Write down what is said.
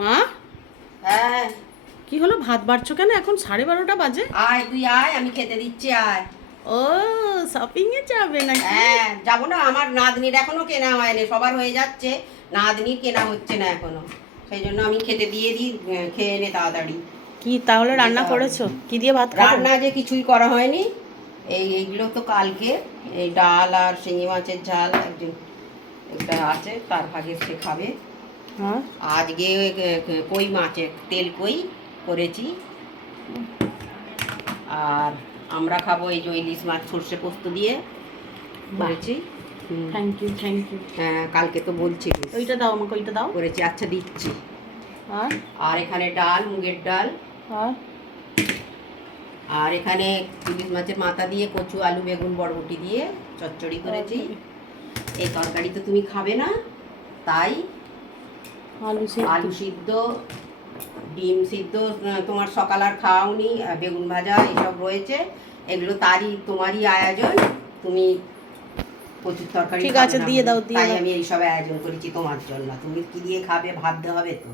মা, হ্যাঁ কি হলো? ভাত বাড়ছো কেন? এখন 12:30 বাজে। আয়, তুই আয়, আমি খেতে দিচ্ছি, আয়। ও, শপিং এ যাবে নাকি? হ্যাঁ যাবো না, আমার নাতনির এখনো কেনা হয়নি, সবার হয়ে যাচ্ছে, নাতনির কেনা হচ্ছে না এখনো। সেই জন্য আমি খেতে দিয়ে দিই, খেয়ে নে তাড়াতাড়ি। কি তাহলে রান্না যেতে হবে। করেছো? কি দিয়ে ভাত খাবো? রান্না যে কিছুই করা হয়নি, এইগুলো তো কালকে, এই ডাল আর শিঙি মাছের ঝাল একজন একটা আছে, তার ভাগে সে খাবে। হ্যাঁ, আজকে কই মাছের তেল কই করেছি, আর আমরা খাবো এই যে ইলিশ মাছ সর্ষে পোস্ত দিয়ে করেছি। Thank you, thank you. হ্যাঁ কালকে তো বলছি ওইটা দাও আমাকে, ওইটা দাও। করেছি, আচ্ছা দিচ্ছি। আর আর এখানে ডাল, মুগের ডাল, আর আর এখানে ইলিশ মাছের মাথা দিয়ে কচু, আলু, বেগুন, বরবটি দিয়ে চচ্চড়ি করেছি। এই তরকারি তো তুমি খাবে না, তাই আলু সিদ্ধ, ডিম সিদ্ধ তোমার সকাল আর খাওয়াওনি, বেগুন ভাজা এসব রয়েছে, এগুলো তোমারই আয়োজন। তুমি কচুর তরকারি ঠিক খাবে আছে, না দিয়ে বলে, দাও, দিয়ে তাই দাও। আমি এইসব আয়োজন করেছি তোমার জন্য। তুমি কি দিয়ে খাবে? ভাবতে হবে তো।